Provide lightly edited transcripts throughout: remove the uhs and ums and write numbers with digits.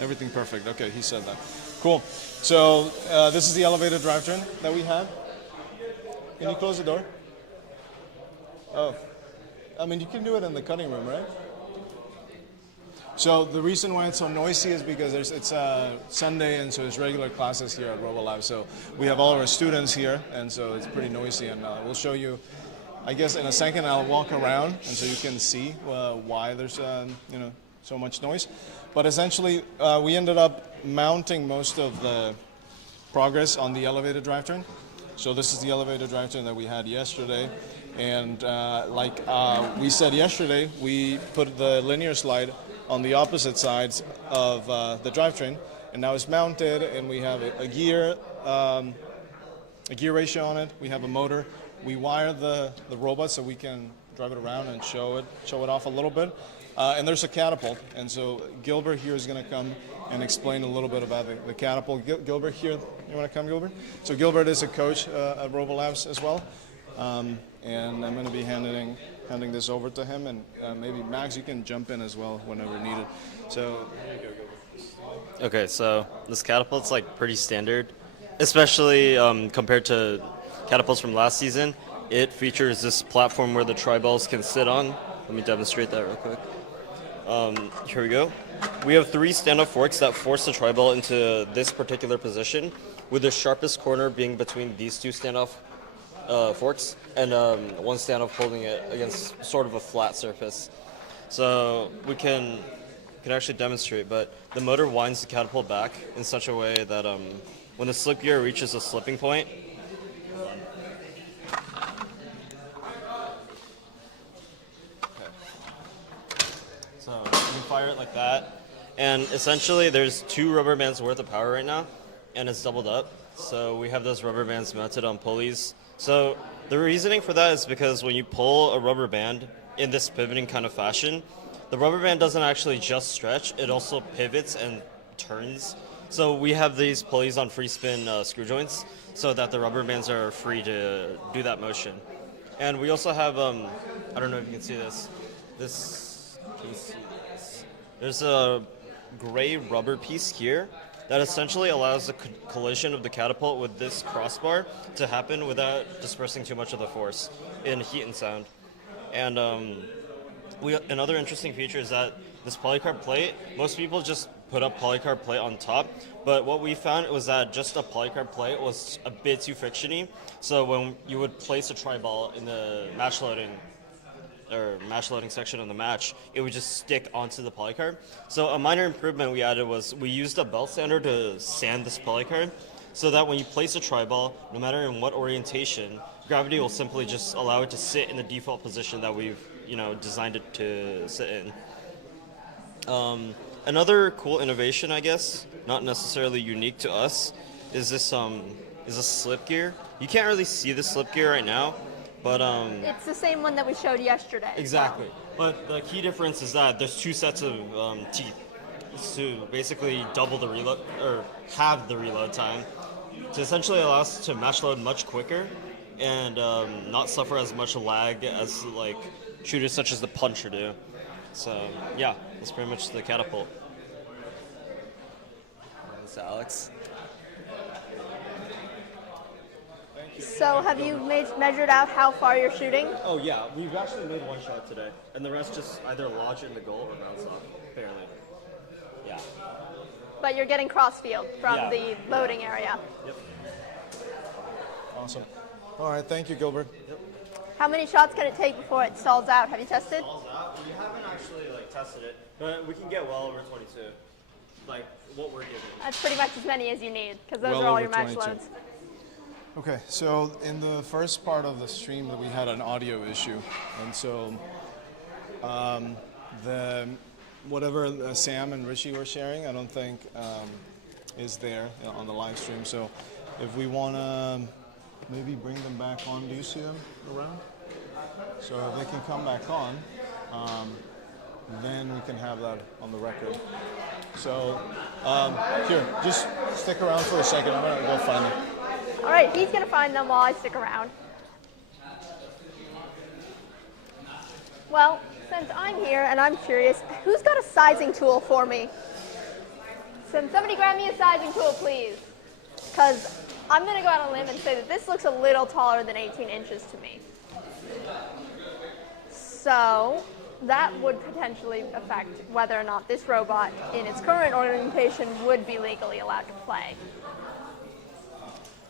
Everything perfect. Okay, he said that. Cool. So this is the elevator drivetrain that we have. Can you close the door? Oh, I mean, you can do it in the cutting room, right? So the reason why it's so noisy is because it's Sunday, and so there's regular classes here at ROBOLABS. So we have all of our students here, and so it's pretty noisy. And we'll show you, I guess, in a second. I'll walk around, and so you can see why there's so much noise. But essentially, we ended up mounting most of the progress on the elevator drivetrain. So this is the elevator drivetrain that we had yesterday. And like we said yesterday, we put the linear slide on the opposite sides of the drivetrain, and now it's mounted, and we have a gear ratio on it. We have a motor. We wired the robot so we can drive it around and show it off a little bit. And there's a catapult, and so Gilbert here is going to come and explain a little bit about the catapult. Gilbert here, you want to come, Gilbert? So Gilbert is a coach at ROBOLABS as well, and I'm going to be handing this over to him, and maybe Max, you can jump in as well whenever needed. So here you go, Gilbert. Okay, so this catapult's like pretty standard, especially compared to catapults from last season. It features this platform where the tri-balls can sit on. Let me demonstrate that real quick. Here we go. We have 3 stand-up forks that force the tri-ball into this particular position, with the sharpest corner being between these 2 stand-off forks, and one stand-up holding it against sort of a flat surface. So we can actually demonstrate, but the motor winds the catapult back in such a way that when the slip gear reaches a slipping point, so you can fire it like that, and essentially there's 2 rubber bands worth of power right now, and it's doubled up. So we have those rubber bands mounted on pulleys. So the reasoning for that is because when you pull a rubber band in this pivoting kind of fashion, the rubber band doesn't actually just stretch, it also pivots and turns. So we have these pulleys on free spin screw joints so that the rubber bands are free to do that motion. And we also have, I don't know if you can see this. Can you see this? There's a gray rubber piece here that essentially allows the collision of the catapult with this crossbar to happen without dispersing too much of the force in heat and sound. And another interesting feature is that this polycarb plate, most people just put a polycarb plate on top, but what we found was that just a polycarb plate was a bit too frictiony. So when you would place a tri-ball in the match loading section of the match, it would just stick onto the polycarb. So a minor improvement we added was we used a belt sander to sand this polycarb so that when you place a tri-ball, no matter in what orientation, gravity will simply just allow it to sit in the default position that we've designed it to sit in. Another cool innovation, I guess, not necessarily unique to us, is this is a slip gear. You can't really see the slip gear right now, but it's the same one that we showed yesterday. Exactly. But the key difference is that there's 2 sets of teeth to basically double the reload, or halve the reload time, to essentially allow us to match load much quicker and not suffer as much lag as like shooters such as the puncher do. So yeah, that's pretty much the catapult. Thanks, Alex. So have you measured out how far you're shooting? Oh yeah, we've actually made 1 shot today, and the rest just either lodge in the goal or bounce off, barely. Yeah. But you're getting crossfield from the loading area. Yep. Awesome. All right, thank you, Gilbert. Yep. How many shots can it take before it stalls out? Have you tested? Stalls out? We haven't actually tested it, but we can get well over 22. Like what we're giving. That's pretty much as many as you need, because those Well are all over your match 22. loads. Okay, so in the first part of the stream that we had an audio issue, and so whatever Sam and Richie were sharing, I don't think is there on the live stream. So if we want to maybe bring them back on, do you see them around? So if they can come back on, then we can have that on the record. So here, just stick around for a second. I'm gonna go find them. All right, he's going to find them while I stick around. Well, since I'm here and I'm curious, who's got a sizing tool for me? Somebody grab me a sizing tool, please. Because I'm going to go out on a limb and say that this looks a little taller than 18 inches to me. So that would potentially affect whether or not this robot in its current orientation would be legally allowed to play.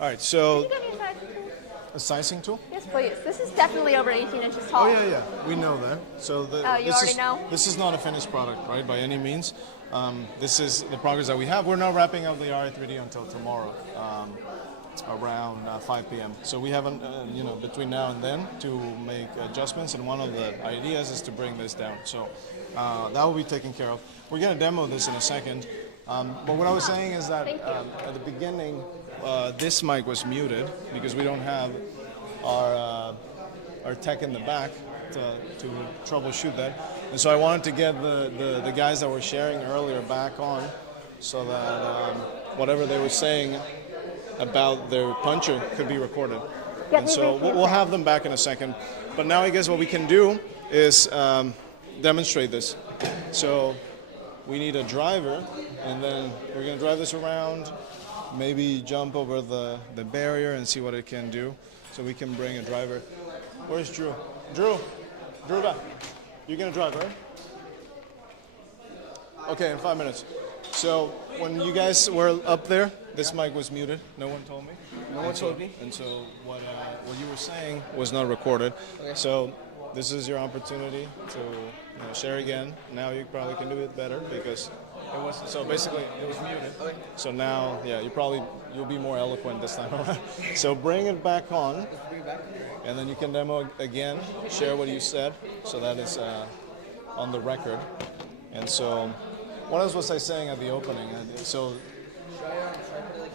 All right, so Can you get me a sizing tool? a sizing tool? Yes, please. This is definitely over 18 inches tall. Oh yeah, we know that. So You already know? This is not a finished product, right, by any means. This is the progress that we have. We're not wrapping up the Ri3D until tomorrow, around 5 p.m. So we haven't, between now and then to make adjustments. And one of the ideas is to bring this down. So that will be taken care of. We're going to demo this in a second. But what I was saying is that at the beginning, this mic was muted because we don't have our tech in the back to troubleshoot that. And so I wanted to get the guys that were sharing earlier back on so that whatever they were saying about their puncher could be recorded. And so we'll have them back in a second. But now I guess what we can do is demonstrate this. So we need a driver, and then we're going to drive this around, maybe jump over the barrier and see what it can do. So we can bring a driver. Where's Drew? Drew, back. You're going to drive, right? Okay, in 5 minutes. So when you guys were up there, this mic was muted. No one told me. No one told me. And so what you were saying was not recorded. Okay. So this is your opportunity to share again. Now you probably can do it better because it was. So basically, it was muted. Okay. So now, yeah, you'll be more eloquent this time around. So bring it back on, and then you can demo again. Share what you said, so that is on the record. And so, what else was I saying at the opening? So.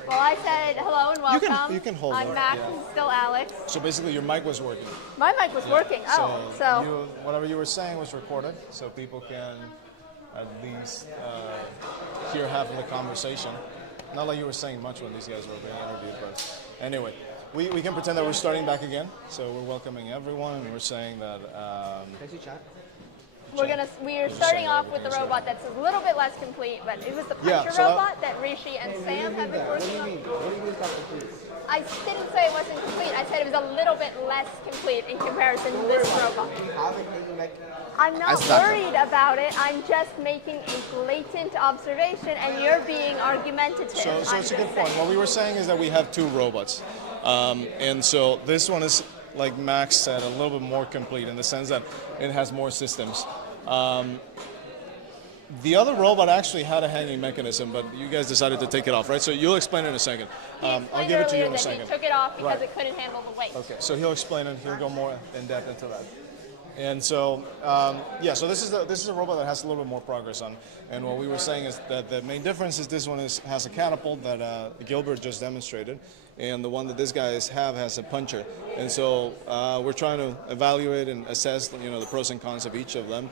Well, I said hello and welcome. You can hold I'm it, Max yeah. and still Alex. So basically, your mic was working. My mic was working. Oh, so. Whatever you were saying was recorded, so people can at least hear half of the conversation. Not like you were saying much when these guys were being interviewed, but anyway, we can pretend that we're starting back again. So we're welcoming everyone, and we're saying that. Can I see chat? We're starting off with the robot that's a little bit less complete, but it was the puncher robot that Rishi and Sam have been working on. What do you mean it's not complete? I didn't say it wasn't complete. I said it was a little bit less complete in comparison to this robot. Do you have a hanging neck? I'm not worried about it. I'm just making a blatant observation, and you're being argumentative. So it's a good point. What we were saying is that we have two robots, and so this one is, like Max said, a little bit more complete in the sense that it has more systems. The other robot actually had a hanging mechanism, but you guys decided to take it off, right? So you'll explain it in a second. I'll give it to you in a second. He took it off because it couldn't handle the weight. Okay, so he'll explain it. He'll go more in depth into that. And so, so this is a robot that has a little bit more progress on. And what we were saying is that the main difference is this one has a catapult that Gilbert just demonstrated, and the one that these guys have has a puncher. And so we're trying to evaluate and assess, the pros and cons of each of them.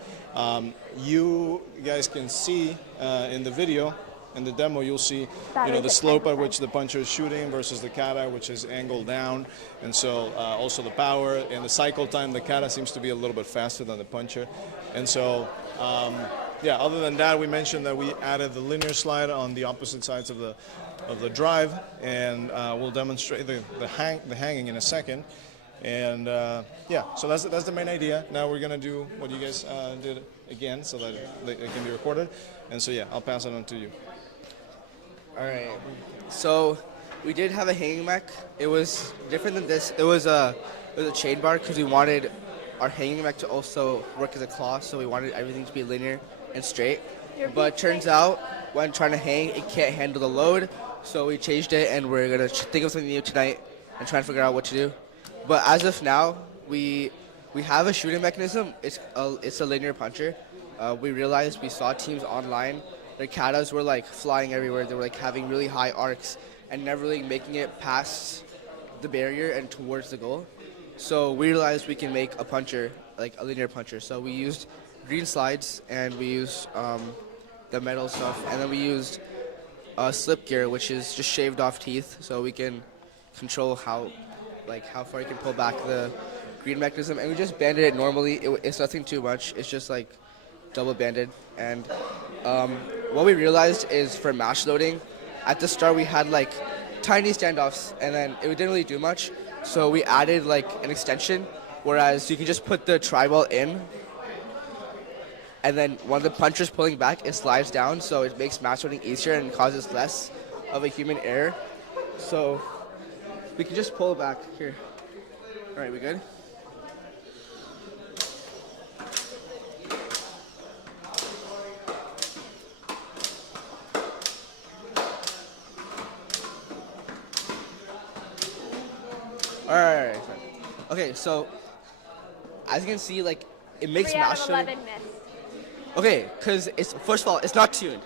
You guys can see in the video. In the demo, you'll see, the slope at which the puncher is shooting versus the kata, which is angled down, and so also the power and the cycle time. The kata seems to be a little bit faster than the puncher, and so other than that, we mentioned that we added the linear slide on the opposite sides of the drive, and we'll demonstrate the hanging in a second. And so that's the main idea. Now we're gonna do what you guys did again, so that it can be recorded. And so I'll pass it on to you. All right. So we did have a hanging mech. It was different than this. It was a chain bar because we wanted our hanging mech to also work as a claw. So we wanted everything to be linear and straight. But turns out when trying to hang, it can't handle the load. So we changed it, and we're gonna think of something new tonight and try and figure out what to do. But as of now, we have a shooting mechanism. It's a linear puncher. We realized we saw teams online. Their katas were like flying everywhere. They were like having really high arcs and never really making it past the barrier and towards the goal. So we realized we can make a puncher, like a linear puncher. So we used green slides, and we used the metal stuff, and then we used slip gear, which is just shaved off teeth, so we can control how far you can pull back the green mechanism. And we just banded it normally. It's nothing too much. It's just like double banded, and what we realized is for match loading, at the start we had like tiny standoffs, and then it didn't really do much. So we added like an extension, whereas you can just put the tri-ball in, and then when the puncher's pulling back, it slides down, so it makes match loading easier and causes less of a human error. So we can just pull it back here. All right, we good? All right. Okay, so as you can see, like it makes 3 out match of loading. 11 missed. Okay, because it's first of all, it's not tuned.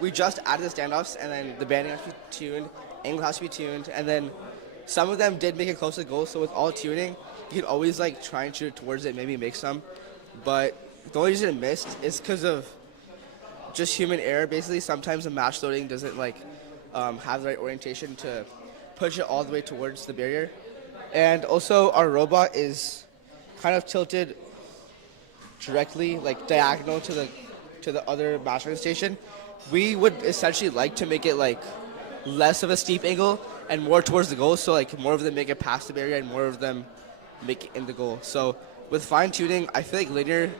We just added the standoffs, and then the banding has to be tuned, angle has to be tuned, and then some of them did make it close to goal. So with all tuning, you can always like try and shoot towards it, maybe make some. But the only reason it missed is because of just human error. Basically, sometimes the match loading doesn't like have the right orientation to push it all the way towards the barrier, and also our robot is kind of tilted directly, like diagonal to the other match loading station. We would essentially like to make it like less of a steep angle and more towards the goal, so like more of them make it past the barrier and more of them make it in the goal. So with fine tuning, I feel like linear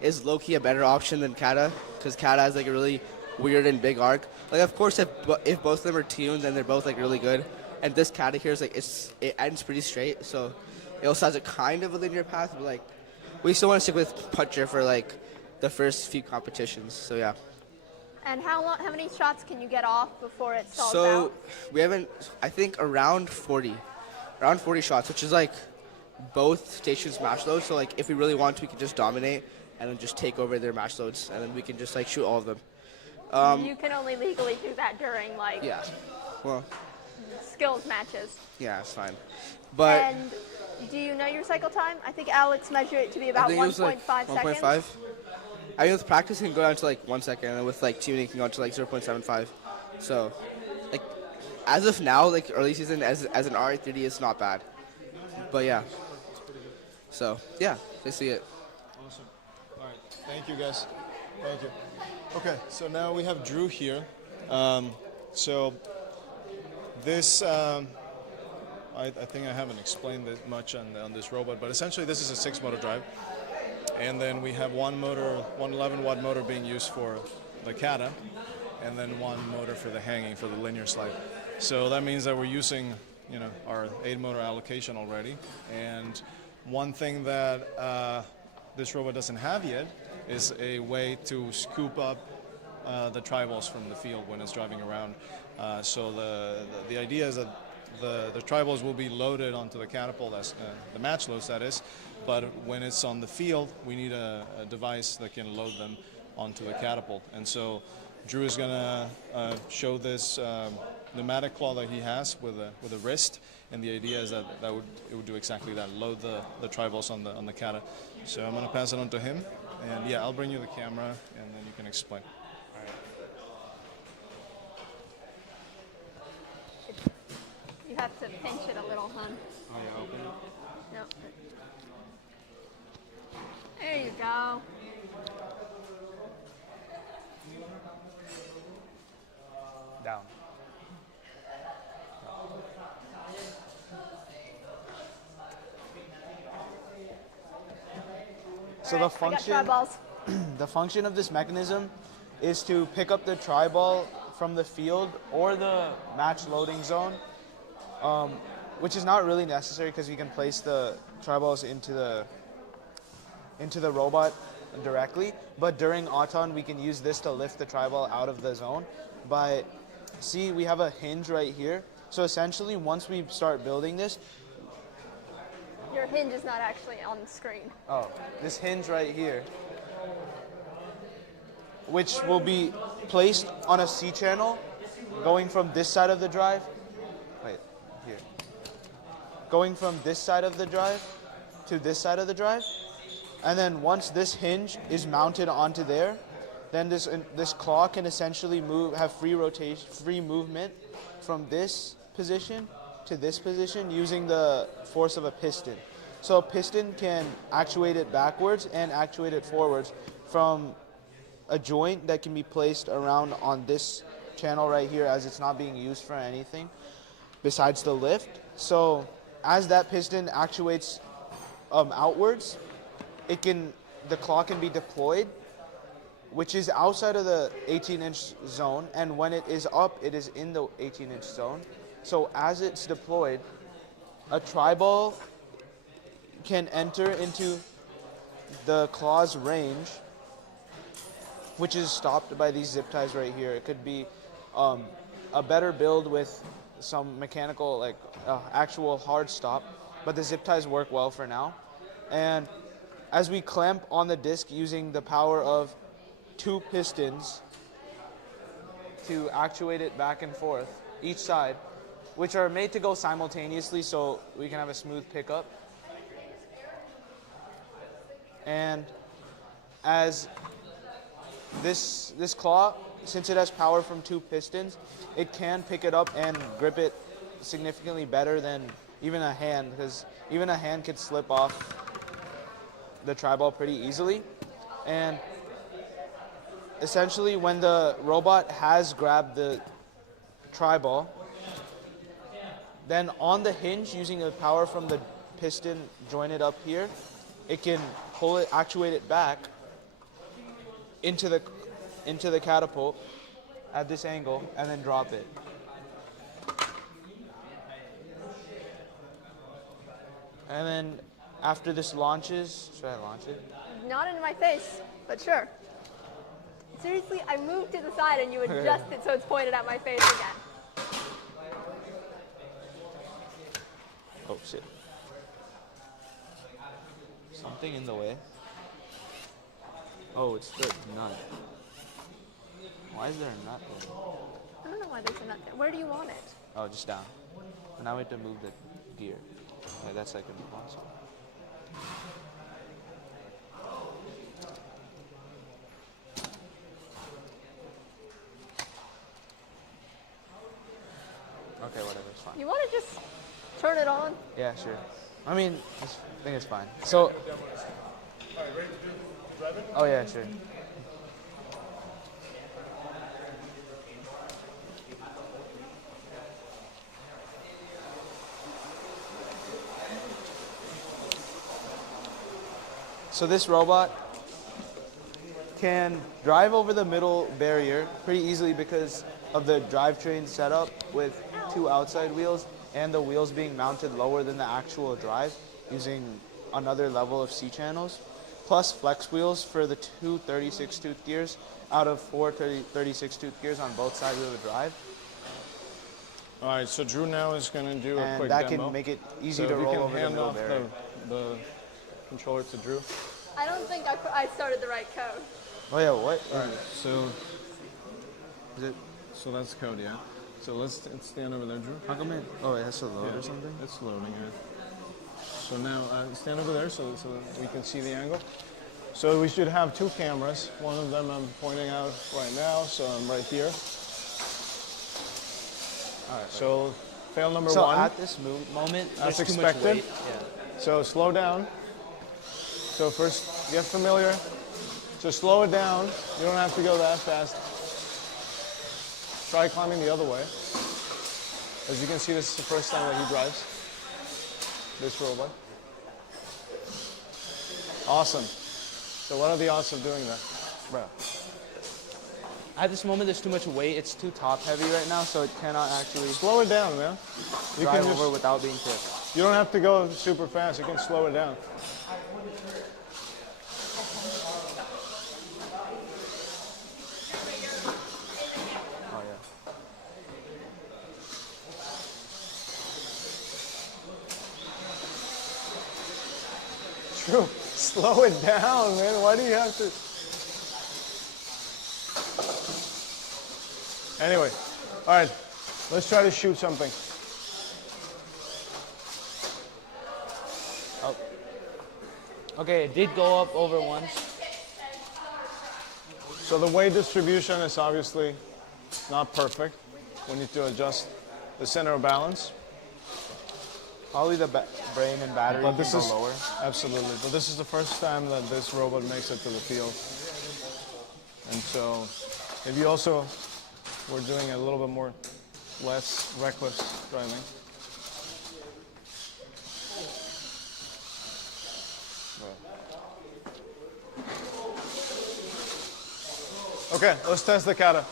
is low-key a better option than kata, because kata has like a really weird and big arc. Like of course if both of them are tuned, then they're both like really good. And this kata here is like it ends pretty straight, so it also has a kind of a linear path, but like we still want to stick with puncher for like the first few competitions. So yeah. And how many shots can you get off before it stalls So out? we haven't, I think around 40 shots, which is like both stations match loads. So like if we really want to, we can just dominate and then just take over their match loads, and then we can just like shoot all of them. You can only legally do that during like Yeah. Well, skills matches. yeah, it's fine. But And do you know your cycle time? I think Alex measured it to be about I think it was 1.5 like seconds. 1.5. I mean, with practice, you can go down to like 1 second, and with like tuning, you can go down to like 0.75. So, like, as of now, like early season, as an Ri3D, it's not bad. But yeah. So yeah, basically it. Awesome. All right. Thank you, guys. Thank you. Okay, so now we have Drew here. So this, I think I haven't explained it much on this robot, but essentially this is a 6-motor drive. And then we have one 11-watt motor being used for the kata, and then one motor for the hanging, for the linear slide. So that means that we're using, our 8-motor allocation already. And one thing that this robot doesn't have yet is a way to scoop up the tri-balls from the field when it's driving around. So the idea is that the tri-balls will be loaded onto the catapult, as the match loads that is, but when it's on the field, we need a device that can load them onto the catapult. And so Drew is gonna show this pneumatic claw that he has with a wrist, and the idea is that it would do exactly that, load the tri-balls on the kata. So I'm gonna pass it on to him, and yeah, I'll bring you the camera, and then you can explain. You have to pinch it a little, hon. Oh yeah, open it. No. There you go. Down. So the I got function, tri-balls. the function of this mechanism is to pick up the tri-ball from the field or the match loading zone, which is not really necessary because you can place the tri-balls into the robot directly. But during auton, we can use this to lift the tri-ball out of the zone. But see, we have a hinge right here. So essentially, once we start building this, Your hinge is not actually on the screen. this hinge right here, which will be placed on a C channel going from this side of the drive. Wait, here. Going from this side of the drive to this side of the drive. And then once this hinge is mounted onto there, then this claw can essentially have free rotation, free movement from this position to this position using the force of a piston. So a piston can actuate it backwards and actuate it forwards from a joint that can be placed around on this channel right here, as it's not being used for anything besides the lift. So as that piston actuates outwards, the claw can be deployed, which is outside of the 18-inch zone, and when it is up, it is in the 18-inch zone. So as it's deployed, a tri-ball can enter into the claw's range, which is stopped by these zip ties right here. It could be a better build with some mechanical, like actual hard stop, but the zip ties work well for now. And as we clamp on the disc using the power of 2 pistons to actuate it back and forth, each side, which are made to go simultaneously so we can have a smooth pickup. And as this claw, since it has power from 2 pistons, it can pick it up and grip it significantly better than even a hand, because even a hand could slip off the tri-ball pretty easily. And essentially, when the robot has grabbed the tri-ball, then on the hinge, using the power from the piston jointed up here, it can pull it, actuate it back into the catapult at this angle, and then drop it. And then after this launches, should I launch it? Not into my face, but sure. Seriously, I moved to the side and you adjust it so it's pointed at my face again. Oh shit. Something in the way. Oh, it's the nut. Why is there a nut there? I don't know why there's a nut there. Where do you want it? Oh, just down. And now we have to move the gear. Yeah, that's like impossible. Okay, whatever, it's fine. You want to just turn it on? Yeah, sure. I mean, I think it's fine. So. Oh yeah, sure. So this robot can drive over the middle barrier pretty easily because of the drivetrain setup with 2 outside wheels and the wheels being mounted lower than the actual drive using another level of C channels, plus flex wheels for the 2 36-tooth gears out of 4 36-tooth gears on both sides of the drive. All right, so Drew now is going to do a And quick that demo. can make it easy So to if you roll can over the hand middle off barrier. the controller to Drew. I don't think I started the right code. Oh yeah, what? All right, so Is it? so that's the code, yeah. So let's stand over there, Drew. How come it? Oh, it has to load Yeah, or something? It's loading, yeah. So now stand over there so we can see the angle. So we should have 2 cameras. One of them I'm pointing out right now, so I'm right here. All right. So fail number So 1. at this moment, That's there's too much expected. weight. Yeah. So slow down. So first get familiar. So slow it down. You don't have to go that fast. Try climbing the other way. As you can see, this is the first time that he drives this robot. Awesome. So what are the odds of doing that? Bro. At this moment, there's too much weight. It's too top heavy right now, so it cannot actually Slow it down, man. You drive can just, over without being tipped. you don't have to go super fast. You can slow it down. Oh yeah. True. Slow it down, man. Why do you have to? Anyway, all right. Let's try to shoot something. Oh. Okay, it did go up over once. So the weight distribution is obviously not perfect. We need to adjust the center of balance. Probably the brain and battery But can this go is lower. absolutely. But this is the first time that this robot makes it to the field. And so if you also were doing a little bit more, less reckless driving. Okay, let's test the kata.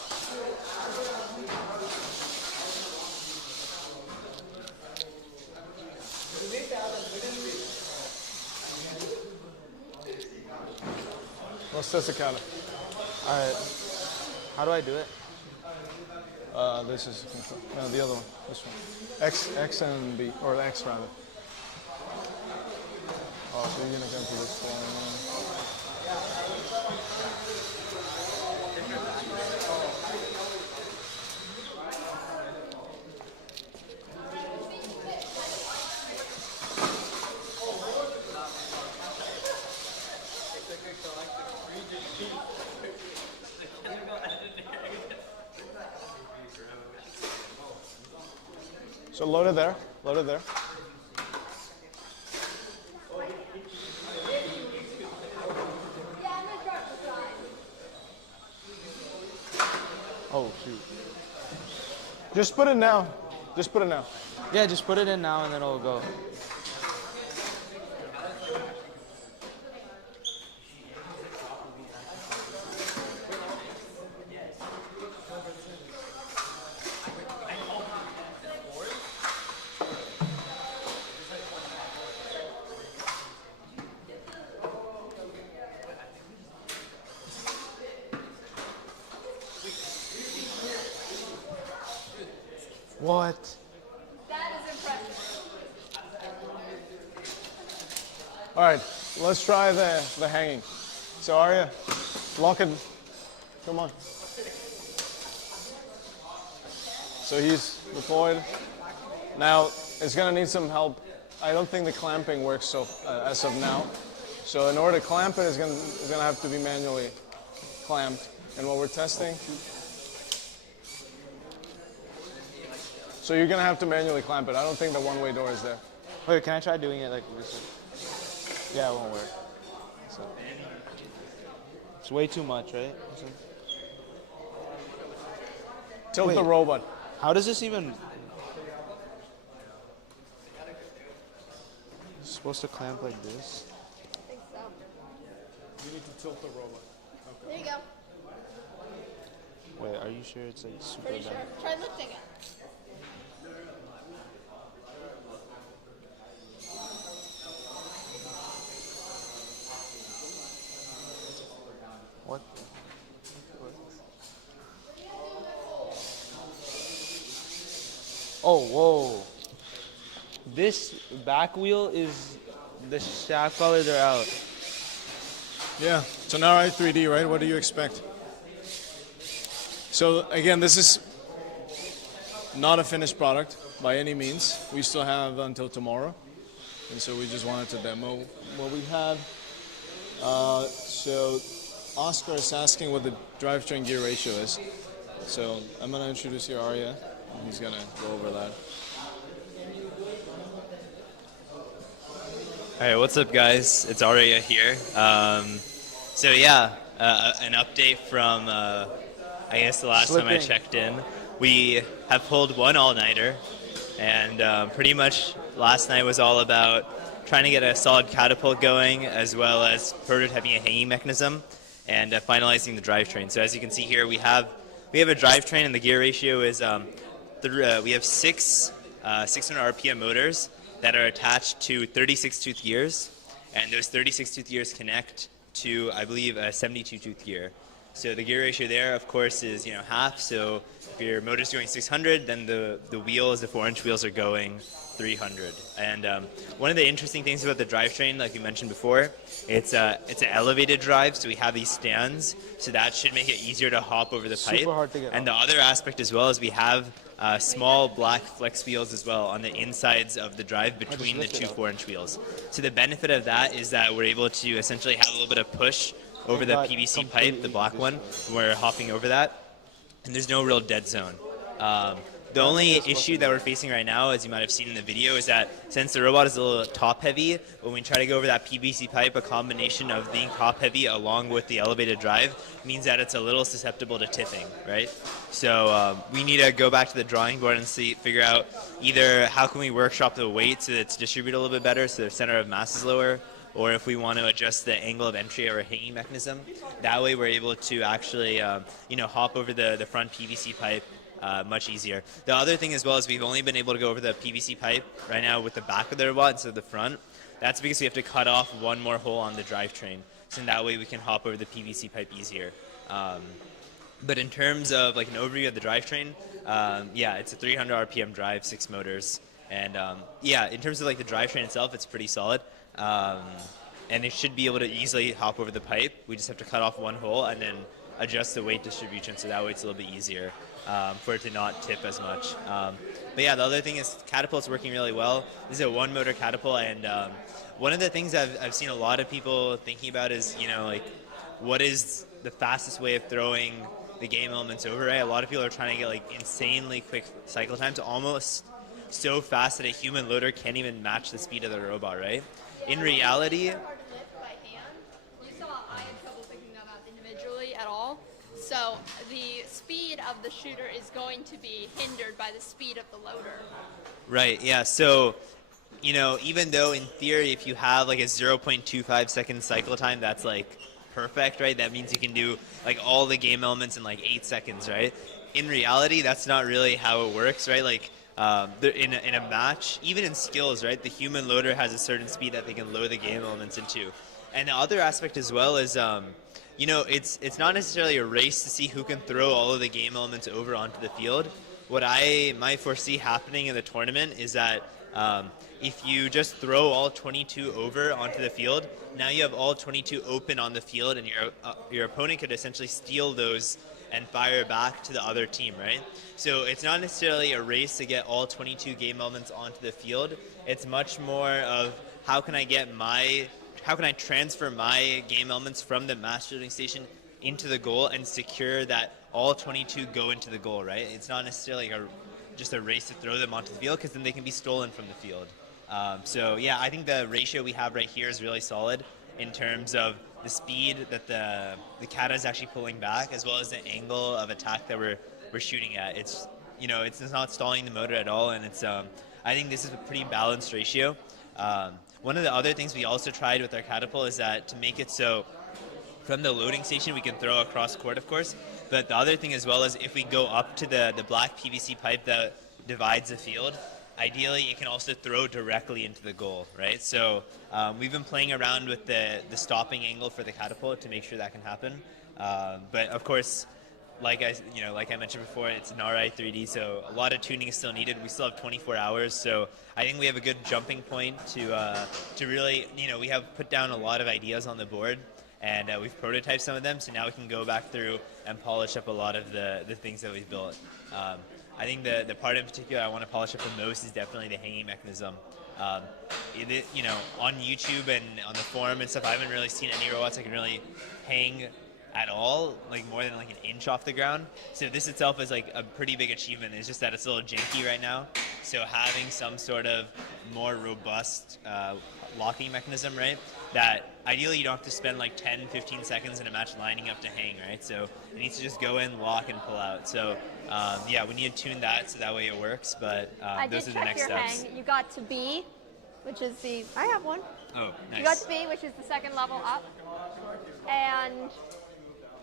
Let's test the kata. All right. How do I do it? This is control. No, the other one. This one. X and B, or X rather. Oh, so you're gonna come to this one. So load it there. Load it there. Oh shoot. Just put it now. Just put it now. Yeah, just put it in now and then it'll go. What? That is impressive. All right, let's try the hanging. So Arya, lock it. Come on. So he's deployed. Now it's gonna need some help. I don't think the clamping works so as of now. So in order to clamp it, it's gonna have to be manually clamped. And what we're testing. So you're gonna have to manually clamp it. I don't think the one-way door is there. Wait, can I try doing it like this? Yeah, it won't work. So. It's way too much, right? Tilt the Wait. robot. How does this even... It's supposed to clamp like this? I think so. You need to tilt the robot. There you go. Wait, are you sure it's like super Pretty sure. bad? Try lifting it. What? Oh, whoa. This back wheel is, the shaft collars are out. Yeah, it's an Ri3D, right? What do you expect? So again, this is not a finished product by any means. We still have until tomorrow. And so we just wanted to demo what we have. So Oscar is asking what the drivetrain gear ratio is. So I'm going to introduce you Arya, and he's going to go over that. All right, what's up, guys? It's Arya here. So yeah, an update from I guess the last time I checked in. We have pulled one all-nighter, and pretty much last night was all about trying to get a solid catapult going, as well as prototyping a hanging mechanism and finalizing the drivetrain. So as you can see here, we have a drivetrain, and the gear ratio is we have six 600 RPM motors that are attached to 36-tooth gears, and those 36-tooth gears connect to, I believe, a 72-tooth gear. So the gear ratio there, of course, is half. So if your motor's going 600, then the wheels, the 4-inch wheels, are going 300. And one of the interesting things about the drivetrain, like you mentioned before, it's an elevated drive, so we have these stands, so that should make it easier to hop over the pipe. Super hard to get and the other aspect as well is we have small black flex wheels as well on the insides of the drive between the two 4-inch wheels. So the benefit of that is that we're able to essentially have a little bit of push over the PVC pipe, the black one, when we're hopping over that, and there's no real dead zone. The only issue that we're facing right now, as you might have seen in the video, is that since the robot is a little top heavy, when we try to go over that PVC pipe, a combination of being top heavy along with the elevated drive means that it's a little susceptible to tipping, right? So we need to go back to the drawing board and figure out either how can we workshop the weight so that it's distributed a little bit better, so the center of mass is lower, or if we want to adjust the angle of entry of our hanging mechanism. That way we're able to actually hop over the front PVC pipe much easier. The other thing as well is we've only been able to go over the PVC pipe right now with the back of the robot instead of the front. That's because we have to cut off one more hole on the drivetrain, so in that way we can hop over the PVC pipe easier. But in terms of like an overview of the drivetrain, it's a 300 RPM drive, 6 motors, and in terms of like the drivetrain itself, it's pretty solid. And it should be able to easily hop over the pipe. We just have to cut off one hole and then adjust the weight distribution so that way it's a little bit easier for it to not tip as much. But yeah, the other thing is catapult's working really well. This is a 1 motor catapult, and one of the things I've seen a lot of people thinking about is, what is the fastest way of throwing the game elements over, right? A lot of people are trying to get like insanely quick cycle times, almost so fast that a human loader can't even match the speed of the robot, right? In reality, You saw I had trouble picking them up individually at all. So the speed of the shooter is going to be hindered by the speed of the loader. right, yeah, so, even though in theory if you have like a 0.25 second cycle time, that's like perfect, right? That means you can do like all the game elements in like 8 seconds, right? In reality, that's not really how it works, right? Like in a match, even in skills, right? The human loader has a certain speed that they can load the game elements into. And the other aspect as well is, it's not necessarily a race to see who can throw all of the game elements over onto the field. What I might foresee happening in the tournament is that if you just throw all 22 over onto the field, now you have all 22 open on the field, and your opponent could essentially steal those and fire back to the other team, right? So it's not necessarily a race to get all 22 game elements onto the field. It's much more of how can I transfer my game elements from the mass shooting station into the goal and secure that all 22 go into the goal, right? It's not necessarily just a race to throw them onto the field, because then they can be stolen from the field. I think the ratio we have right here is really solid in terms of the speed that the kata is actually pulling back, as well as the angle of attack that we're shooting at. It's not stalling the motor at all, and it's I think this is a pretty balanced ratio. One of the other things we also tried with our catapult is that to make it so from the loading station we can throw across court, of course, but the other thing as well is if we go up to the black PVC pipe that divides the field, ideally you can also throw directly into the goal, right? So we've been playing around with the stopping angle for the catapult to make sure that can happen. But of course, like I mentioned before, it's an Ri3D, so a lot of tuning is still needed. We still have 24 hours, so I think we have a good jumping point to really, we have put down a lot of ideas on the board, and we've prototyped some of them, so now we can go back through and polish up a lot of the things that we've built. I think the part in particular I want to polish up the most is definitely the hanging mechanism. On YouTube and on the forum and stuff, I haven't really seen any robots that can really hang at all, like more than like an inch off the ground. So this itself is like a pretty big achievement. It's just that it's a little janky right now. So having some sort of more robust locking mechanism, right? That ideally you don't have to spend like 10, 15 seconds in a match lining up to hang, right? So it needs to just go in, lock, and pull out. So we need to tune that so that way it works. But those are the next steps. Hang. You got to B, which is I have one. Oh, nice. You got to B, which is the second level up. And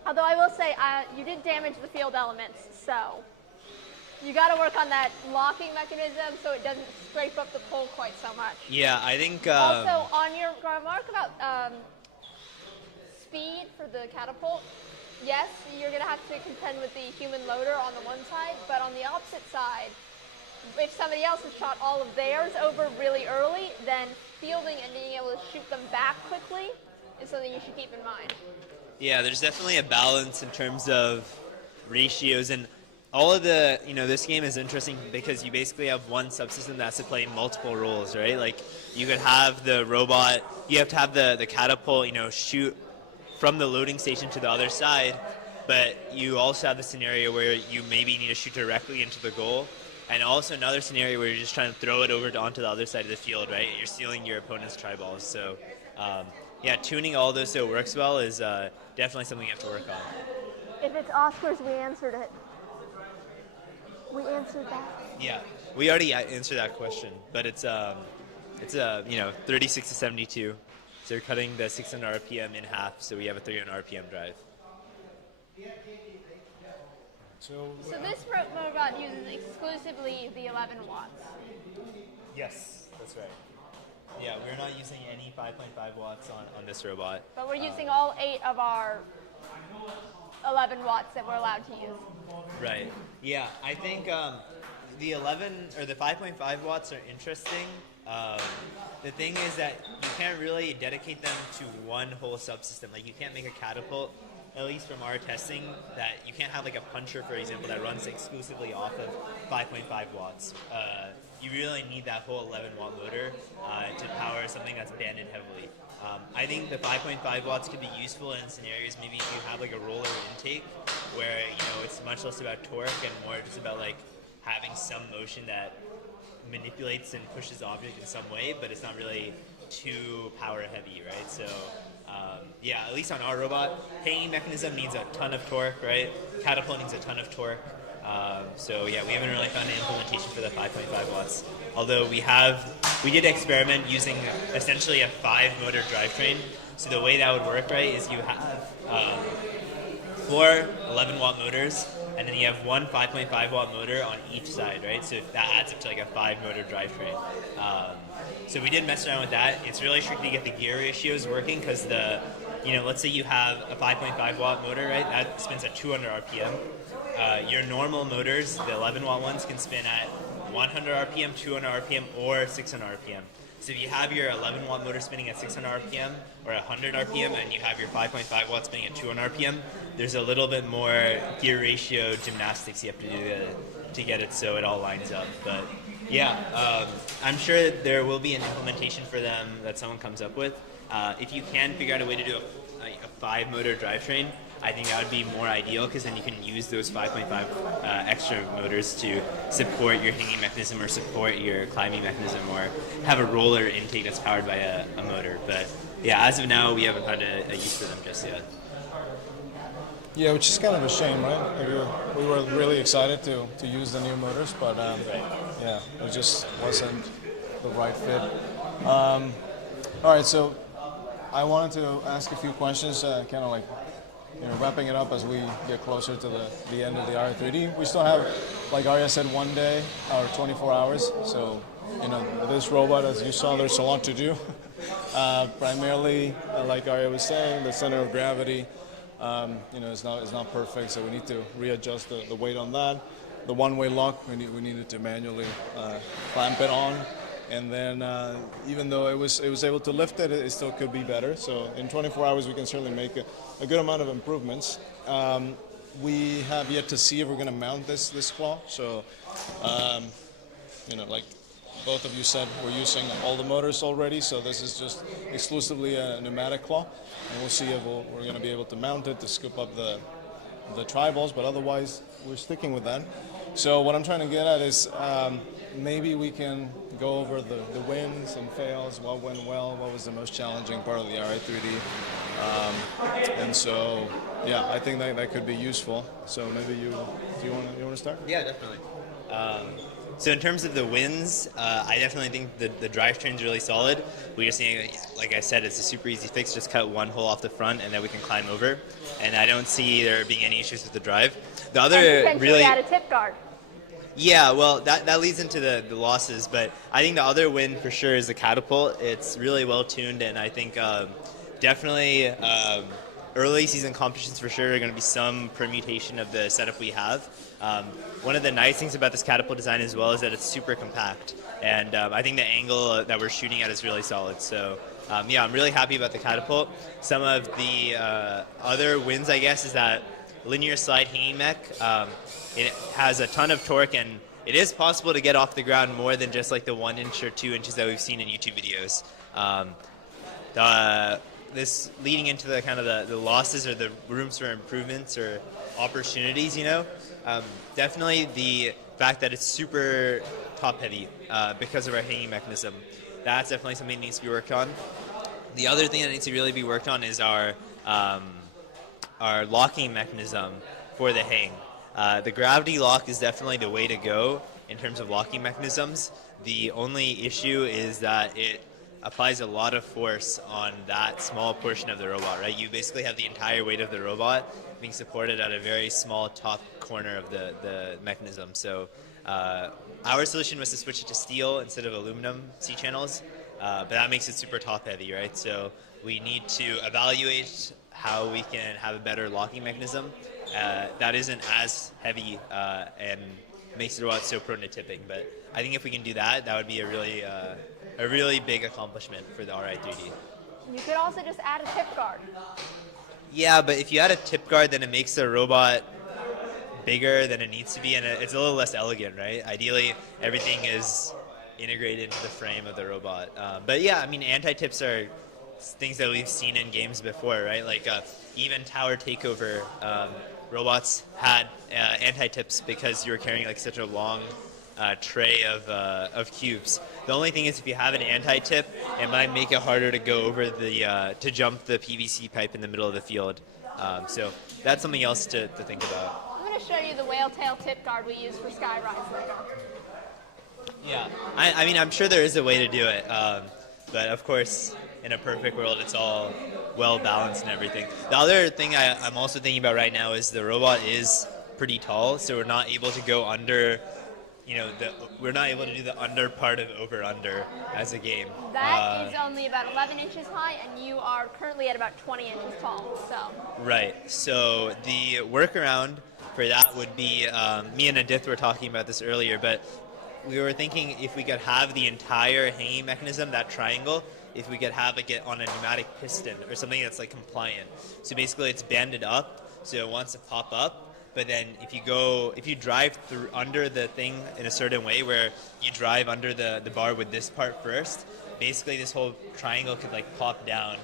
although I will say you did damage the field elements, so you got to work on that locking mechanism so it doesn't scrape up the pole quite so much. Yeah, I think. Also, on your remark about speed for the catapult, yes, you're going to have to contend with the human loader on the one side, but on the opposite side, if somebody else has shot all of theirs over really early, then fielding and being able to shoot them back quickly is something you should keep in mind. Yeah, there's definitely a balance in terms of ratios, and all of the, this game is interesting because you basically have one subsystem that has to play multiple roles, right? Like, you could have the robot, you have to have the catapult, shoot from the loading station to the other side, but you also have the scenario where you maybe need to shoot directly into the goal, And also another scenario where you're just trying to throw it over onto the other side of the field, right? You're stealing your opponent's try balls. So, yeah, tuning all those so it works well is definitely something you have to work on. If it's Oscars, we answered it. We answered that. Yeah, we already answered that question, but it's 36 to 72. So you're cutting the 600 RPM in half, so we have a 300 RPM drive. So this robot uses exclusively the 11 watts. Yes, that's right. Yeah, we're not using any 5.5 watts on this robot. But we're using all 8 of our 11 watts that we're allowed to use. Right. Yeah, I think the 11 or the 5.5 watts are interesting. The thing is that you can't really dedicate them to one whole subsystem. Like you can't make a catapult, at least from our testing, that you can't have like a puncher, for example, that runs exclusively off of 5.5 watts. You really need that whole 11 watt motor to power something that's banded heavily. I think the 5.5 watts could be useful in scenarios maybe if you have like a roller intake where it's much less about torque and more just about like having some motion that manipulates and pushes the object in some way, but it's not really too power heavy, right? So yeah, at least on our robot, hanging mechanism needs a ton of torque, right? Catapult needs a ton of torque. So yeah, we haven't really found an implementation for the 5.5 watts. Although we did experiment using essentially a 5-motor drivetrain. So the way that would work, right, is you have 4 11-watt motors, and then you have one 5.5-watt motor on each side, right? So that adds up to like a 5-motor drivetrain. So we did mess around with that. It's really tricky to get the gear ratios working because let's say you have a 5.5-watt motor, right? That spins at 200 RPM. Your normal motors, the 11-watt ones, can spin at 100 RPM, 200 RPM, or 600 RPM. So if you have your 11-watt motor spinning at 600 RPM or 100 RPM, and you have your 5.5 watts spinning at 200 RPM, there's a little bit more gear ratio gymnastics you have to do to get it so it all lines up. But yeah, I'm sure there will be an implementation for them that someone comes up with. If you can figure out a way to do a 5-motor drivetrain, I think that would be more ideal because then you can use those 5.5 extra motors to support your hanging mechanism or support your climbing mechanism or have a roller intake that's powered by a motor. But yeah, as of now, we haven't found a use for them just yet. yeah, which is kind of a shame, right? Like we were really excited to use the new motors, but yeah, it just wasn't the right fit. All right, so I wanted to ask a few questions, kind of like wrapping it up as we get closer to the end of the Ri3D. We still have, like Arya said, 1 day or 24 hours. So, this robot, as you saw, there's a lot to do. Primarily, like Arya was saying, the center of gravity, is not perfect. So we need to readjust the weight on that. The one-way lock, we needed to manually clamp it on. And then even though it was able to lift it, it still could be better. So in 24 hours, we can certainly make a good amount of improvements. We have yet to see if we're going to mount this claw. So, like both of you said, we're using all the motors already. So this is just exclusively a pneumatic claw. And we'll see if we're going to be able to mount it to scoop up the tri-balls. But otherwise, we're sticking with that. So what I'm trying to get at is maybe we can go over the wins and fails, what went well, what was the most challenging part of the Ri3D. And so, yeah, I think that could be useful. So maybe you want to start? Yeah, definitely. So in terms of the wins, I definitely think the drivetrain's really solid. We just need, like I said, it's a super easy fix. Just cut one hole off the front, and then we can climb over. And I don't see there being any issues with the drive. The other and really add a tip guard. Yeah, well, that leads into the losses, but I think the other win for sure is the catapult. It's really well tuned, and I think definitely early season competitions for sure are going to be some permutation of the setup we have. One of the nice things about this catapult design as well is that it's super compact, and I think the angle that we're shooting at is really solid. So yeah, I'm really happy about the catapult. Some of the other wins, I guess, is that linear slide hanging mech. It has a ton of torque, and it is possible to get off the ground more than just like the 1 inch or 2 inches that we've seen in YouTube videos. This leading into the kind of the losses or the rooms for improvements or opportunities, Definitely the fact that it's super top heavy because of our hanging mechanism. That's definitely something that needs to be worked on. The other thing that needs to really be worked on is our locking mechanism for the hang. The gravity lock is definitely the way to go in terms of locking mechanisms. The only issue is that it applies a lot of force on that small portion of the robot, right? You basically have the entire weight of the robot being supported at a very small top corner of the mechanism. So our solution was to switch it to steel instead of aluminum C-channels, but that makes it super top heavy, right? So we need to evaluate how we can have a better locking mechanism that isn't as heavy and makes the robot so prone to tipping. But I think if we can do that, that would be a really big accomplishment for the Ri3D. You could also just add a tip guard. Yeah, but if you add a tip guard, then it makes the robot bigger than it needs to be, and it's a little less elegant, right? Ideally, everything is integrated into the frame of the robot. But yeah, I mean, anti-tips are things that we've seen in games before, right? Like even Tower Takeover, robots had anti-tips because you were carrying like such a long tray of cubes. The only thing is, if you have an anti-tip, it might make it harder to go over to jump the PVC pipe in the middle of the field. So that's something else to think about. I'm going to show you the whale tail tip guard we use for Skyrise later. Yeah, I mean, I'm sure there is a way to do it, but of course, in a perfect world, it's all well balanced and everything. The other thing I'm also thinking about right now is the robot is pretty tall, so we're not able to go under. We're not able to do the under part of over-under as a game. That is only about 11 inches high, and you are currently at about 20 inches tall. So. Right. So the workaround for that would be, me and Adith were talking about this earlier, but we were thinking if we could have the entire hanging mechanism, that triangle, if we could have it get on a pneumatic piston or something that's like compliant. So basically it's banded up, so it wants to pop up. But then if you drive through under the thing in a certain way where you drive under the bar with this part first, basically this whole triangle could like pop down.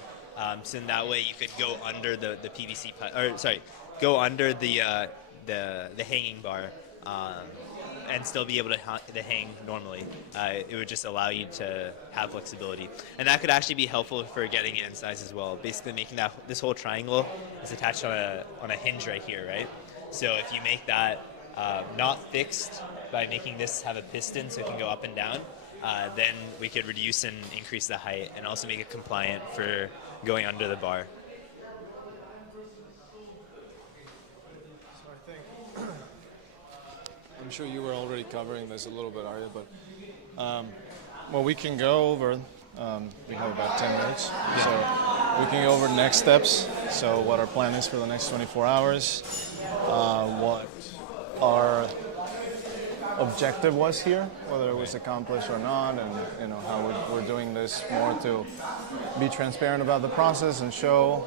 So in that way you could go under the PVC pipe, or sorry, go under the hanging bar and still be able to hang normally. It would just allow you to have flexibility. And that could actually be helpful for getting it in size as well. Basically making this whole triangle is attached on a hinge right here, right? So if you make that not fixed by making this have a piston so it can go up and down, then we could reduce and increase the height and also make it compliant for going under the bar. I'm sure you were already covering this a little bit, Arya, but well, we can go over. We have about 10 minutes, so we can go over next steps. So what our plan is for the next 24 hours, what our objective was here, whether it was accomplished or not, and how we're doing this more to be transparent about the process and show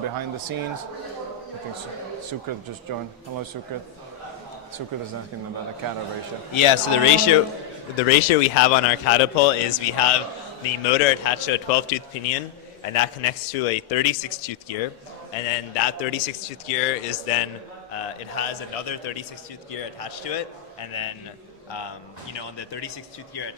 behind the scenes. I think Sukrit just joined. Hello, Sukrit. Sukrit is asking about the kata ratio. Yeah, so the ratio we have on our catapult is we have the motor attached to a 12-tooth pinion, and that connects to a 36-tooth gear. And then that 36-tooth gear is then, it has another 36-tooth gear attached to it. And then, on the 36-tooth gear,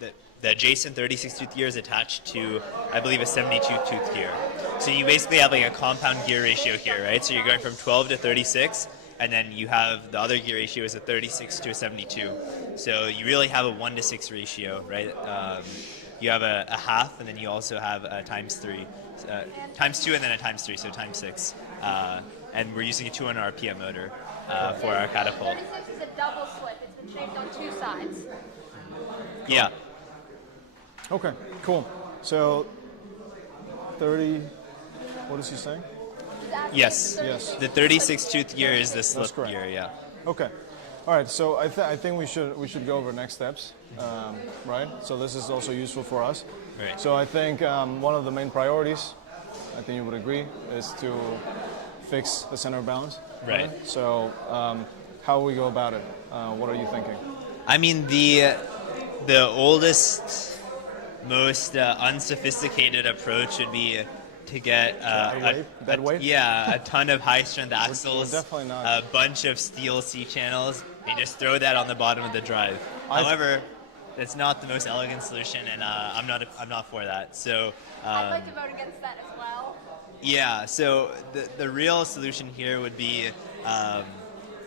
the adjacent 36-tooth gear is attached to, I believe, a 72-tooth gear. So you basically have like a compound gear ratio here, right? So you're going from 12 to 36. And then you have the other gear ratio is a 36 to a 72. So you really have a 1-to-6 ratio, right? You have a half, and then you also have a times 3. Times 2 and then a times 3, so times 6. And we're using a 200 RPM motor for our catapult. 36 is a double slip. It's been shaped on 2 sides. Yeah. Okay, cool. So 30, what is he saying? Yes. Yes. The 36-tooth gear is the slip correct. gear, yeah. Okay. All right. So I think we should go over next steps, right? So this is also useful for us. Right. So I think one of the main priorities, I think you would agree, is to fix the center of balance. Right. So how we go about it? What are you thinking? I mean, the oldest, most unsophisticated approach would be to get Dead weight? yeah, a ton of high strength axles, definitely not. a bunch of steel C channels, and just throw that on the bottom of the drive. However, that's not the most elegant solution, and I'm not for that. So I'd like to vote against that as well. yeah, so the real solution here would be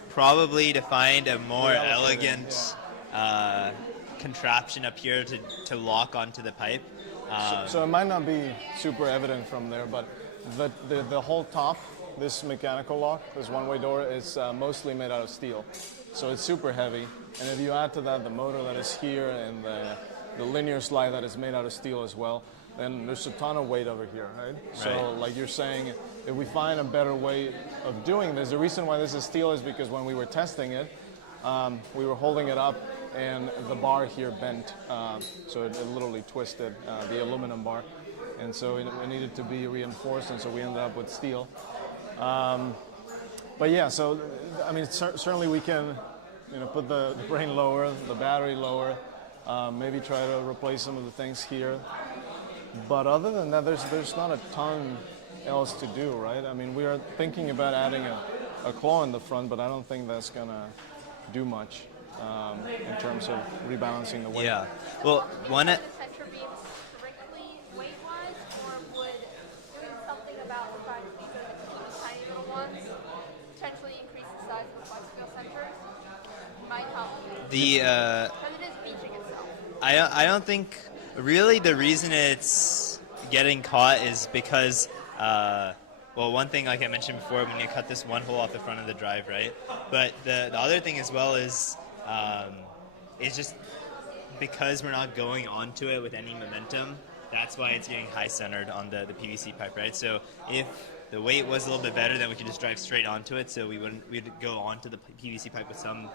probably to find a more elegant contraption up here to lock onto the pipe. So it might not be super evident from there, but the whole top, this mechanical lock, this one-way door, is mostly made out of steel. So it's super heavy. And if you add to that the motor that is here and the linear slide that is made out of steel as well, then there's a ton of weight over here, right? So like you're saying, if we find a better way of doing this, the reason why this is steel is because when we were testing it, we were holding it up and the bar here bent, so it literally twisted the aluminum bar, and so it needed to be reinforced, and so we ended up with steel. But yeah, so I mean, certainly we can, put the brain lower, the battery lower, maybe try to replace some of the things here. But other than that, there's not a ton else to do, right? I mean, we are thinking about adding a claw in the front, but I don't think that's gonna do much in terms of rebalancing the weight. Yeah. Well, one. The center beams strictly weight-wise, or would doing something about the fact that these are the tiny little ones potentially increase the size of the flex wheel centers? Might help. Because it is beaching itself. I don't think really the reason it's getting caught is because well, one thing, like I mentioned before, when you cut this one hole off the front of the drive, right? But the other thing as well is it's just because we're not going onto it with any momentum, that's why it's getting high centered on the PVC pipe, right? So if the weight was a little bit better, then we could just drive straight onto it, so we'd go onto the PVC pipe with some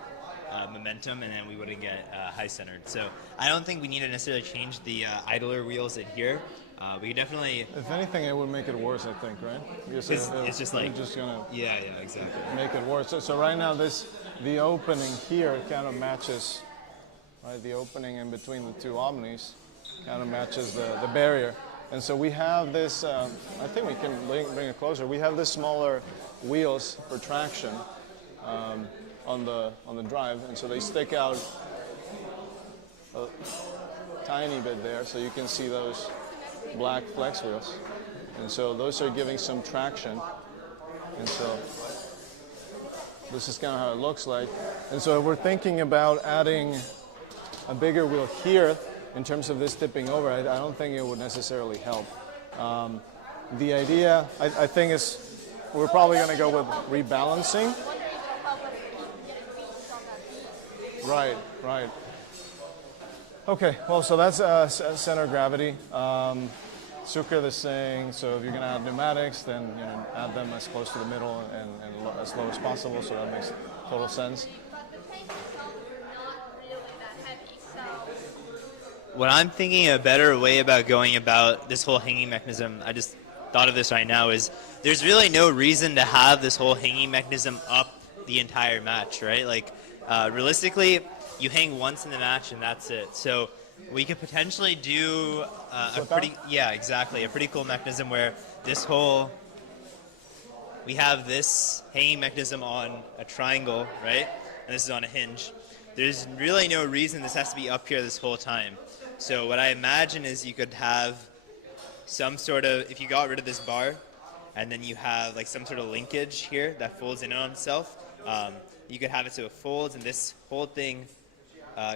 momentum, and then we wouldn't get high centered. So I don't think we need to necessarily change the idler wheels in here. We could definitely. If anything, it would make it worse, I think, right? Because It's just like just gonna yeah, exactly. make it worse. So right now, the opening here kind of matches, right? The opening in between the two omnis kind of matches the barrier. And so we have this. I think we can bring it closer. We have this smaller wheels for traction on the drive, and so they stick out a tiny bit there, so you can see those black flex wheels, and so those are giving some traction, and so this is kind of how it looks like. And so if we're thinking about adding a bigger wheel here in terms of this tipping over, I don't think it would necessarily help. The idea, I think, is we're probably going to go with rebalancing. Right. Okay, well, so that's center of gravity. Sukrit is saying, so if you're going to add pneumatics, then add them as close to the middle and as low as possible, so that makes total sense. But the tank itself is not really that heavy, so... What I'm thinking a better way about going about this whole hanging mechanism, I just thought of this right now, is there's really no reason to have this whole hanging mechanism up the entire match, right? Like, realistically, you hang once in the match and that's it. So we could potentially do a pretty cool mechanism where we have this hanging mechanism on a triangle, right? And this is on a hinge. There's really no reason this has to be up here this whole time. So what I imagine is you could have some sort of, if you got rid of this bar, and then you have like some sort of linkage here that folds in on itself, you could have it so it folds, and this whole thing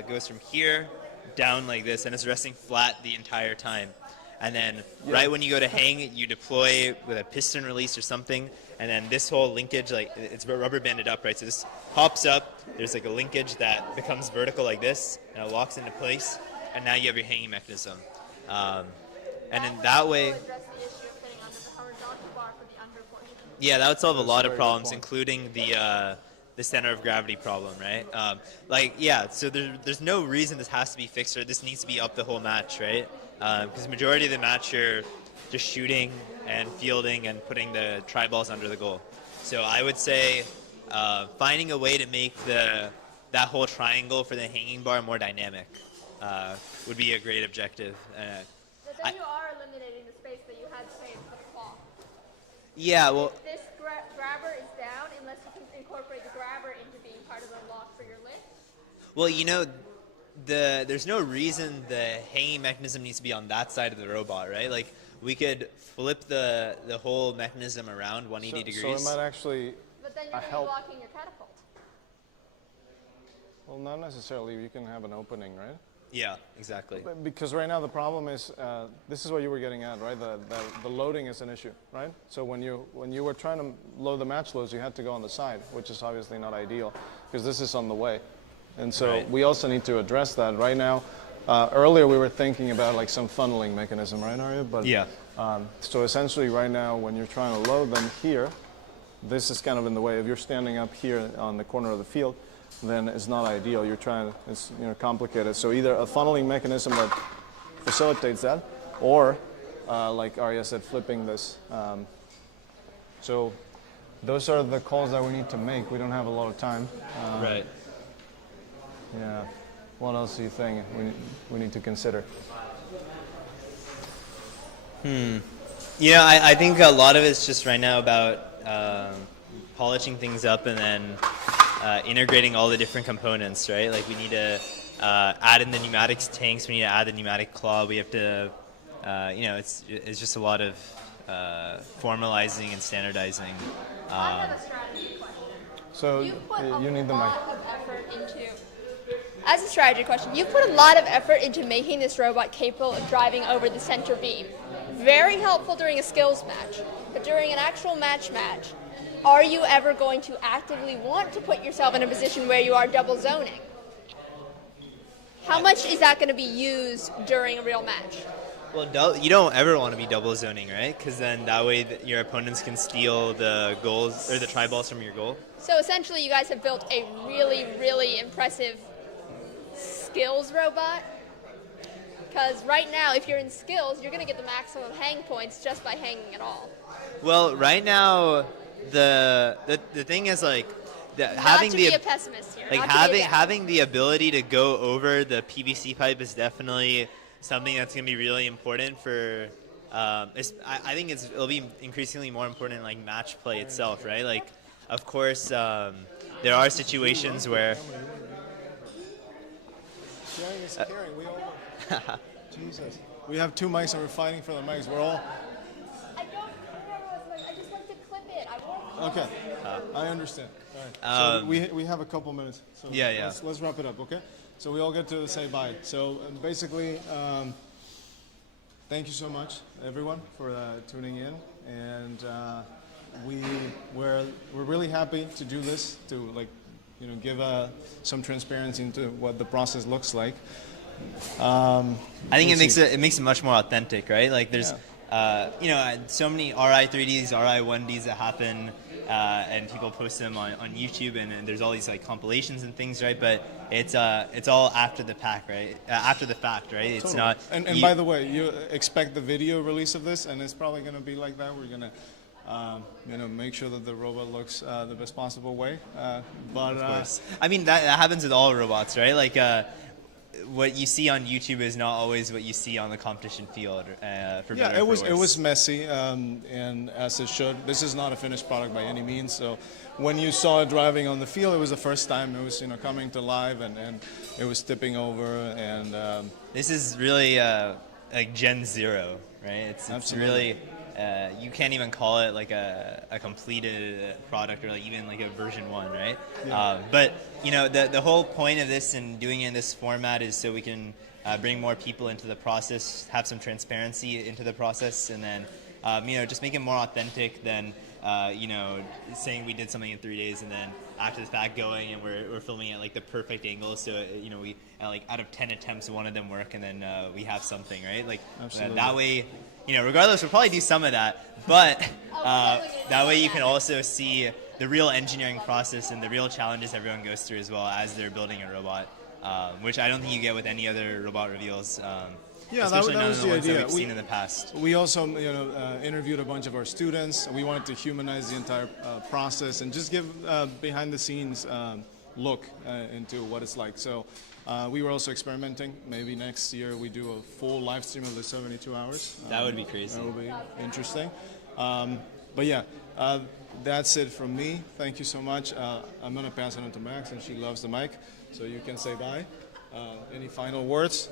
goes from here down like this, and it's resting flat the entire time. And then right when you go to hang, you deploy with a piston release or something, and then this whole linkage, like it's rubber banded up, right? So this pops up, there's like a linkage that becomes vertical like this, and it locks into place, and now you have your hanging mechanism. And in that way, address the issue of getting under the horizontal bar for the under portion. yeah, that would solve a lot of very good problems, point. including the center of gravity problem, right? So there's no reason this has to be fixed or this needs to be up the whole match, right? Because the majority of the match you're just shooting and fielding and putting the try balls under the goal. So I would say finding a way to make that whole triangle for the hanging bar more dynamic would be a great objective. But then you are eliminating the space that you had saved for the claw. Yeah, well, This grabber is down unless you can incorporate the grabber into being part of the lock for your lift. well, there's no reason the hanging mechanism needs to be on that side of the robot, right? Like, we could flip the whole mechanism around 180 So degrees. it might actually But then you're going to be help. blocking your catapult. Well, not necessarily. You can have an opening, right? Yeah, exactly. Because right now the problem is, this is what you were getting at, right? The loading is an issue, right? So when you were trying to load the match loads, you had to go on the side, which is obviously not ideal, because this is on the way. And so Right. we also need to address that. Right now, earlier we were thinking about like some funneling mechanism, right, Arya? But, Yeah. So essentially right now, when you're trying to load them here, this is kind of in the way. If you're standing up here on the corner of the field, then it's not ideal. You're trying, it's complicated. So either a funneling mechanism that facilitates that, or like Arya said, flipping this. So those are the calls that we need to make. We don't have a lot of time. Right. Yeah. What else do you think we need to consider? I think a lot of it's just right now about polishing things up and then integrating all the different components, right? Like we need to add in the pneumatics tanks, we need to add the pneumatic claw, we have to, it's just a lot of formalizing and standardizing. I have a strategy question. So You put a you need the mic. lot of effort into. As a strategy question, you put a lot of effort into making this robot capable of driving over the center beam. Very helpful during a skills match, but during an actual match, are you ever going to actively want to put yourself in a position where you are double zoning? How much is that going to be used during a real match? Well, you don't ever want to be double zoning, right? Because then that way your opponents can steal the goals or the try balls from your goal. So essentially, you guys have built a really, really impressive skills robot. Because right now, if you're in skills, you're going to get the maximum hang points just by hanging at all. Well, right now, the thing is like having not to the be a pessimist here. like not to be a having the ability to go over the PVC pipe is definitely something that's going to be really important for. I think it'll be increasingly more important in like match play itself, right? Like, of course, there are situations where. Sharing is caring. We all. Jesus. We have two mics and we're fighting for the mics. We're all. I don't care. I just like to clip it. I won't. Okay. I understand. All right. So we have a couple minutes. So Yeah. Let's wrap it up, okay? So we all get to say bye. So basically, thank you so much, everyone, for tuning in, and we're really happy to do this to give some transparency into what the process looks like. I think it makes it much more authentic, right? Like there's, so many Ri3Ds, Ri1Ds that happen, and people post them on YouTube, and there's all these like compilations and things, right? But it's all after the fact, right? It's Totally. not. And by the way, you expect the video release of this, and it's probably going to be like that. We're going to, make sure that the robot looks the best possible way. But Of course. I mean that happens with all robots, right? Like. What you see on YouTube is not always what you see on the competition field. For better or for it worse. was messy, and as it should. This is not a finished product by any means. So when you saw it driving on the field, it was the first time it was coming to live, and it was tipping over. And this is really like Gen 0, right? It's Absolutely. really you can't even call it like a completed product or like even like a version 1, right? Yeah. But the whole point of this and doing it in this format is so we can bring more people into the process, have some transparency into the process, and then just make it more authentic than saying we did something in 3 days and then after the fact going and we're filming at like the perfect angle, so we like out of 10 attempts one of them work and then we have something, right? Like Absolutely. that way. Regardless, we'll probably do some of that, but that way you can also see the real engineering process and the real challenges everyone goes through as well as they're building a robot, which I don't think you get with any other robot reveals. Especially none of the ones that we've seen in the past. We also, interviewed a bunch of our students. We wanted to humanize the entire process and just give behind-the-scenes look into what it's like. So we were also experimenting. Maybe next year we do a full live stream of the 72 hours. That would be crazy. That would be interesting. But yeah, that's it from me. Thank you so much. I'm gonna pass it on to Max, and she loves the mic, so you can say bye. Any final words?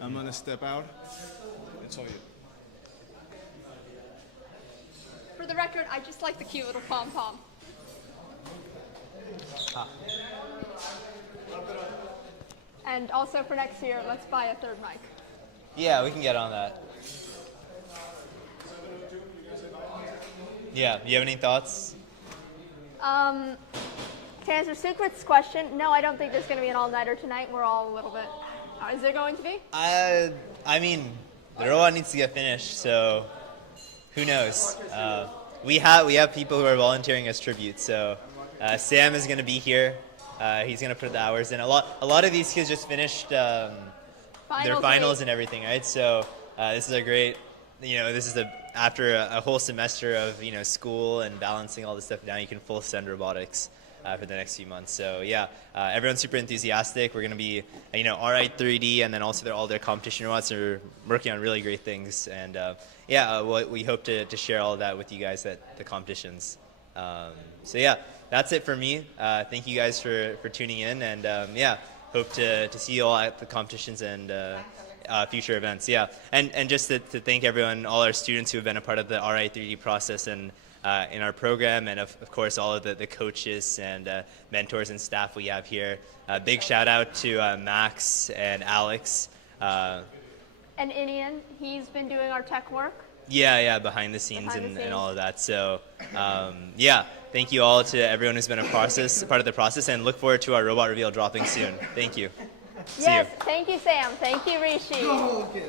I'm gonna step out. It's all you. For the record, I just like the cute little pom-pom. And also for next year, let's buy a third mic. Yeah, we can get on that. Yeah, you have any thoughts? To answer Sukrit's question, no, I don't think there's going to be an all-nighter tonight. We're all a little bit... is there going to be? I mean, the robot needs to get finished, so who knows? We have people who are volunteering as tribute. So Sam is going to be here. He's going to put the hours in. A lot of these kids just finished their finals and everything, right? So this is a great, this is after a whole semester of school and balancing all this stuff down. You can full send robotics for the next few months. So yeah, everyone's super enthusiastic. We're going to be, Ri3D, and then also all their competition robots are working on really great things. And we hope to share all of that with you guys at the competitions. So yeah, that's it for me. Thank you guys for tuning in, and hope to see you all at the competitions and future events. Yeah, and just to thank everyone, all our students who have been a part of the Ri3D process and in our program, and of course all of the coaches and mentors and staff we have here. Big shout out to Max and Alex. And Inian, he's been doing our tech work. Yeah, behind the scenes and all of that. So thank you all to everyone who's been a part of the process, and look forward to our robot reveal dropping soon. Thank you. Yes, thank you, Sam. Thank you, Rishi. Okay.